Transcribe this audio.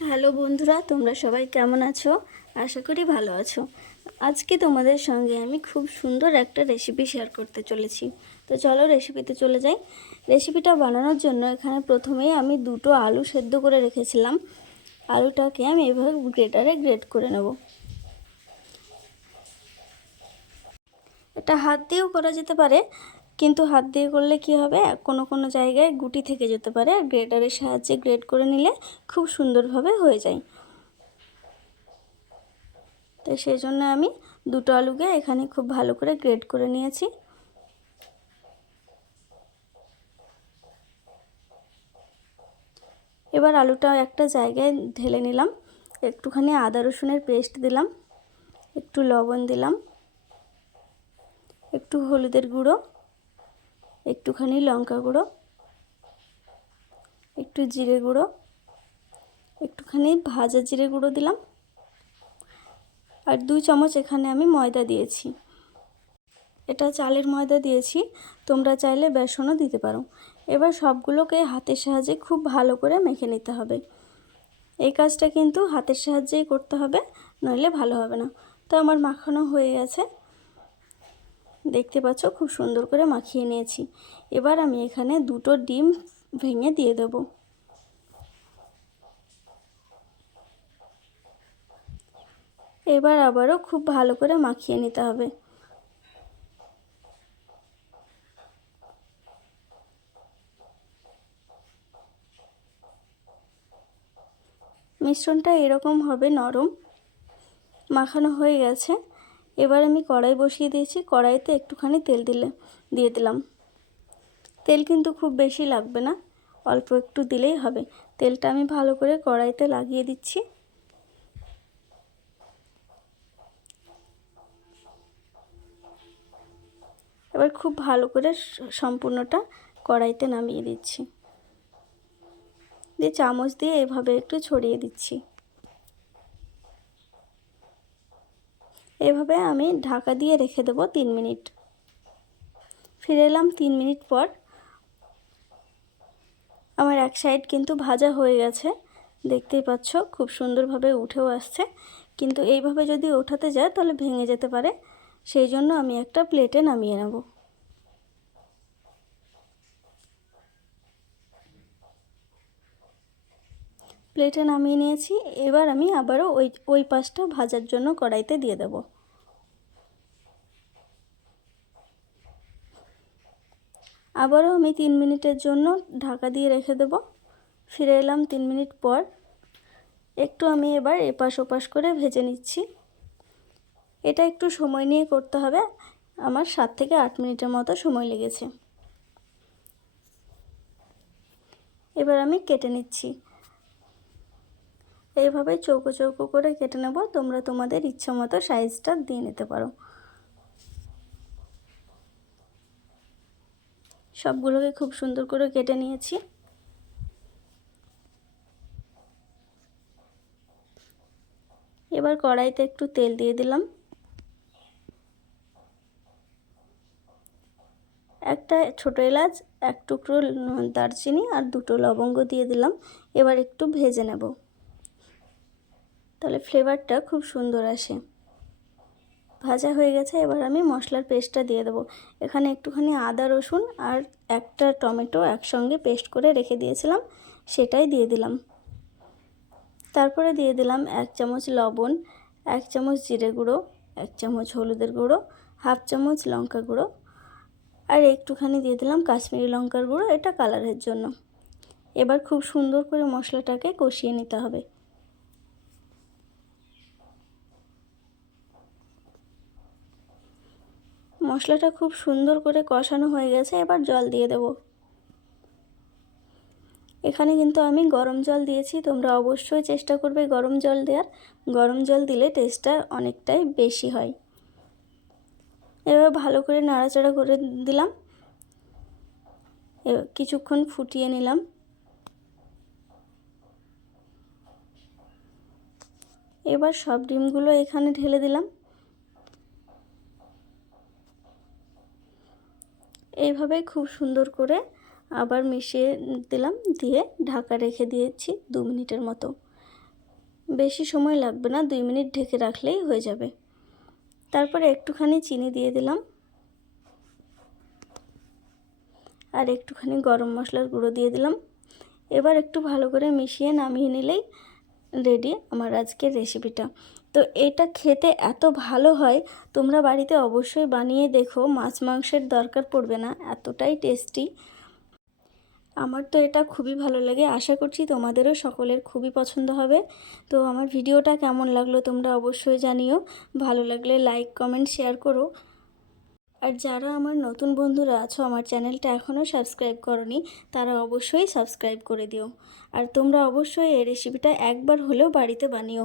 Hello বন্ধুরা, তোমরা সবাই কেমন আছো? আশা করি ভালো আছো। আজকে তোমাদের সঙ্গে আমি খুব সুন্দর একটা রেসিপি শেয়ার করতে চলেছি। তো চলো রেসিপিতে চলে যাই। রেসিপিটা বানানোর জন্য এখানে প্রথমেই আমি দুটো আলু সেদ্ধ করে রেখেছিলাম। আলুটাকে আমি এভাবে গ্রেটারে গ্রেট করে নেব। এটা হাত দিয়েও করা যেতে পারে, কিন্তু হাত দিয়ে করলে কি হবে, কোনো কোনো জায়গায় গুটি থেকে যেতে পারে। আর গ্রেটারের সাহায্যে গ্রেট করে নিলে খুব সুন্দরভাবে হয়ে যায়। তো সেই জন্য আমি দুটো আলুকে এখানে খুব ভালো করে গ্রেট করে নিয়েছি। এবার আলুটা একটা জায়গায় ঢেলে নিলাম। একটুখানি আদা রসুনের পেস্ট দিলাম, একটু লবণ দিলাম, একটু হলুদের গুঁড়ো, একটুখানি লঙ্কা গুঁড়ো, একটু জিরে গুঁড়ো, একটুখানি ভাজা জিরে গুঁড়ো দিলাম, আর 2 চামচ এখানে আমি ময়দা দিয়েছি। এটা চালের ময়দা দিয়েছি, তোমরা চাইলে বেসনও দিতে পারো। এবার সবগুলোকে হাতের সাহায্যে খুব ভালো করে মেখে নিতে হবে। এই কাজটা কিন্তু হাতের সাহায্যেই করতে হবে, নইলে ভালো হবে না। তো আমার মাখানো হয়ে গেছে, দেখতে পাচ্ছ খুব সুন্দর করে মাখিয়ে নিয়েছি। এবার আমি এখানে দুটো ডিম ভেঙে দিয়ে দেব। এবার আবারও খুব ভালো করে মাখিয়ে নিতে হবে। মিশ্রণটা এরকম হবে, নরম মাখানো হয়ে গেছে। এবার আমি কড়াই বসিয়ে দিয়েছি। কড়াইতে একটুখানি তেল দিয়ে দিলাম। তেল কিন্তু খুব বেশি লাগবে না, অল্প একটু দিলেই হবে। তেলটা আমি ভালো করে কড়াইতে লাগিয়ে দিচ্ছি। এবার খুব ভালো করে সম্পূর্ণটা কড়াইতে নামিয়ে দিচ্ছি, দিয়ে চামচ দিয়ে এভাবে একটু ছড়িয়ে দিচ্ছি। এভাবে আমি ঢাকা দিয়ে রেখে দেবো 3 মিনিট। ফিরে এলাম 3 মিনিট পর। আমার এক সাইড কিন্তু ভাজা হয়ে গেছে, দেখতেই পাচ্ছ খুব সুন্দরভাবে উঠেও আসছে। কিন্তু এইভাবে যদি ওঠাতে যায় তাহলে ভেঙে যেতে পারে, সেই জন্য আমি একটা প্লেটে নামিয়ে নেব। প্লেটে নামিয়ে নিয়েছি। এবার আমি আবারও ওই পাশটা ভাজার জন্য কড়াইতে দিয়ে দেব। আবারও আমি 3 মিনিটের জন্য ঢাকা দিয়ে রেখে দেব। ফিরে এলাম 3 মিনিট পর। একটু আমি এবার এপাশ ওপাশ করে ভেজে নিচ্ছি। এটা একটু সময় নিয়ে করতে হবে, আমার 7 থেকে 8 মিনিটের মতো সময় লেগেছে। এবার আমি কেটে নিচ্ছি। এইভাবে চৌকো চৌকো করে কেটে নেব। তোমরা তোমাদের ইচ্ছা মতো সাইজটা দিয়ে নিতে পারো। সবগুলোকে খুব সুন্দর করে কেটে নিয়েছি। এবার কড়াইতে একটু তেল দিয়ে দিলাম। একটা ছোটো এলাচ, এক টুকরো দারচিনি আর দুটো লবঙ্গ দিয়ে দিলাম। এবার একটু ভেজে নেব, তাহলে ফ্লেভারটা খুব সুন্দর আসে। ভাজা হয়ে গেছে। এবার আমি মশলার পেস্টটা দিয়ে দেবো। এখানে একটুখানি আদা রসুন আর একটা টমেটো একসঙ্গে পেস্ট করে রেখে দিয়েছিলাম, সেটাই দিয়ে দিলাম। তারপরে দিয়ে দিলাম 1 চামচ লবণ, 1 চামচ জিরে গুঁড়ো, 1 চামচ হলুদের গুঁড়ো, হাফ চামচ লঙ্কা গুঁড়ো, আর একটুখানি দিয়ে দিলাম কাশ্মীরি লঙ্কার গুঁড়ো, এটা কালারের জন্য। এবার খুব সুন্দর করে মশলাটাকে কষিয়ে নিতে হবে। মশলাটা খুব সুন্দর করে কষানো হয়ে গেছে। এবার জল দিয়ে দেব। এখানে কিন্তু আমি গরম জল দিয়েছি, তোমরা অবশ্যই চেষ্টা করবে গরম জল দেওয়ার। গরম জল দিলে টেস্টটা অনেকটাই বেশি হয়। এবার ভালো করে নাড়াচাড়া করে দিলাম, কিছুক্ষণ ফুটিয়ে নিলাম। এবার সব ডিমগুলো এখানে ঢেলে দিলাম। এইভাবে খুব সুন্দর করে আবার মিশিয়ে দিলাম, দিয়ে ঢাকা রেখে দিয়েছি 2 মিনিটের মতো। বেশি সময় লাগবে না, 2 মিনিট ঢেকে রাখলেই হয়ে যাবে। তারপরে একটুখানি চিনি দিয়ে দিলাম আর একটুখানি গরম মশলার গুঁড়ো দিয়ে দিলাম। এবার একটু ভালো করে মিশিয়ে নামিয়ে নিলেই রেডি আমার আজকের রেসিপিটা। তো এটা খেতে এত ভালো হয়, তোমরা বাড়িতে অবশ্যই বানিয়ে দেখো, মাছ মাংসের দরকার পড়বে না, এতটাই টেস্টি। আমার তো এটা খুবই ভালো লাগে, আশা করছি তোমাদেরও সকলের খুবই পছন্দ হবে। তো আমার ভিডিওটা কেমন লাগলো তোমরা অবশ্যই জানিও, ভালো লাগলে লাইক কমেন্ট শেয়ার করো। আর যারা আমার নতুন বন্ধুরা আছো, আমার চ্যানেলটা এখনও সাবস্ক্রাইব করোনি, তারা অবশ্যই সাবস্ক্রাইব করে দিও। আর তোমরা অবশ্যই এই রেসিপিটা একবার হলেও বাড়িতে বানিও।